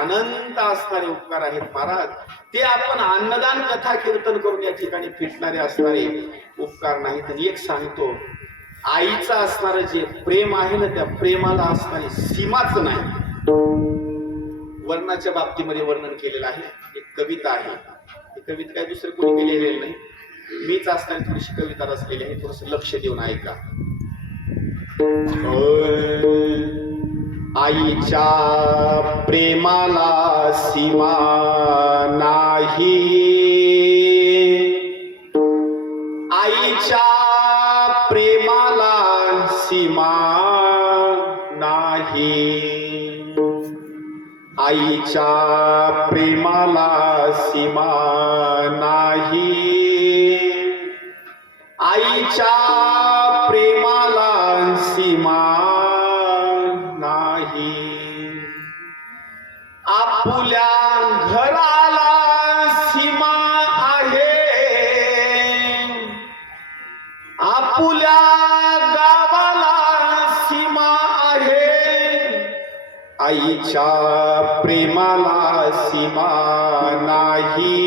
अनंत असणारे उपकार आहेत महाराज. ते आपण अन्नदान कथा कीर्तन करून या ठिकाणी फिटणारे असणारे उपकार नाहीत. आणि एक सांगतो आईचं असणारं जे प्रेम आहे ना त्या प्रेमाला असणारी सीमाच नाही. वर्णाच्या बाबतीमध्ये वर्णन केलेलं आहे. एक कविता आहे. ही कविता काय दुसरं कोणी केलेली नाही. मीच असणारी थोडीशी कविता रचलेली आहे. थोडस लक्ष देऊन ऐका. आईच्या प्रेमाला सीमा नाही. आईच्या प्रेमाला सीमा नाही. आईच्या प्रेमाला सीमा नाही. आईच्या प्रेमाला सीमा आपुल्या गावाला सीमा आहे. आईच्या प्रेमाला सीमा नाही.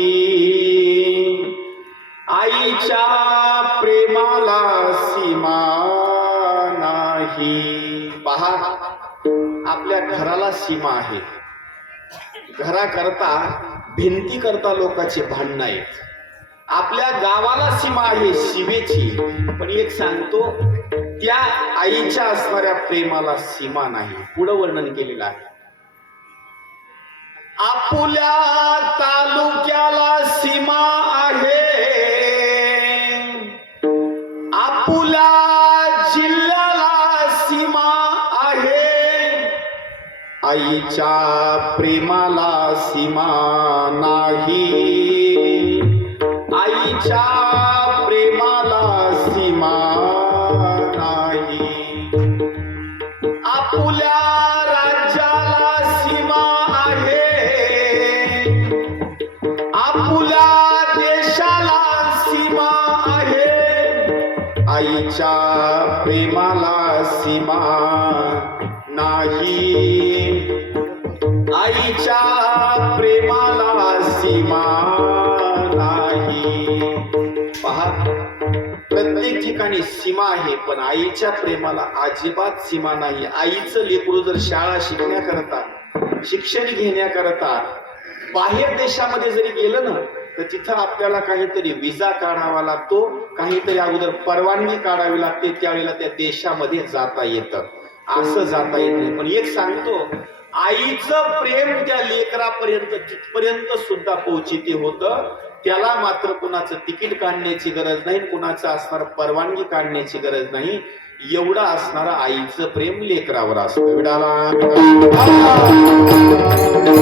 आईच्या प्रेमाला सीमा नाही. पहा आपल्या घराला सीमा आहे. घराकरता भिंती करता लोकांचे भांडण आहेत. आपल्या गावाला सीमा आहे सीमेची. पण एक सांगतो त्या आईच्या असणाऱ्या प्रेमाला सीमा नाही. पुढं वर्णन केलेलं आहे. आपुल्या तालुक्याला सीमा आहे. आपुल्या जिल्ह्याला सीमा आहे. आईच्या प्रेमाला सीमा नाही. आईच्या प्रेमाला सीमा नाही. आपुल्या राज्याला सीमा आहे. आपुल्या देशाला सीमा आहे. आईच्या प्रेमाला सीमा ठिकाणी सीमा आहे पण आईच्या प्रेमाला अजिबात सीमा नाही. आईचं लेकरू जर शाळा शिकण्याकरता शिक्षण घेण्याकरता बाहेर देशामध्ये जरी गेलं ना तर तिथं आपल्याला काहीतरी विजा काढावा लागतो काहीतरी अगोदर परवानगी काढावी लागते त्यावेळेला त्या देशामध्ये जाता येतं. असं जाता येत नाही. पण एक सांगतो आईचं प्रेम त्या लेकरापर्यंत तिथपर्यंत सुद्धा पोहोचिते होतं. त्याला मात्र कुणाचं तिकीट काढण्याची गरज नाही कुणाचं असणार परवानगी काढण्याची गरज नाही. एवढं असणार आईचं प्रेम लेकरावर असतं. विडाला.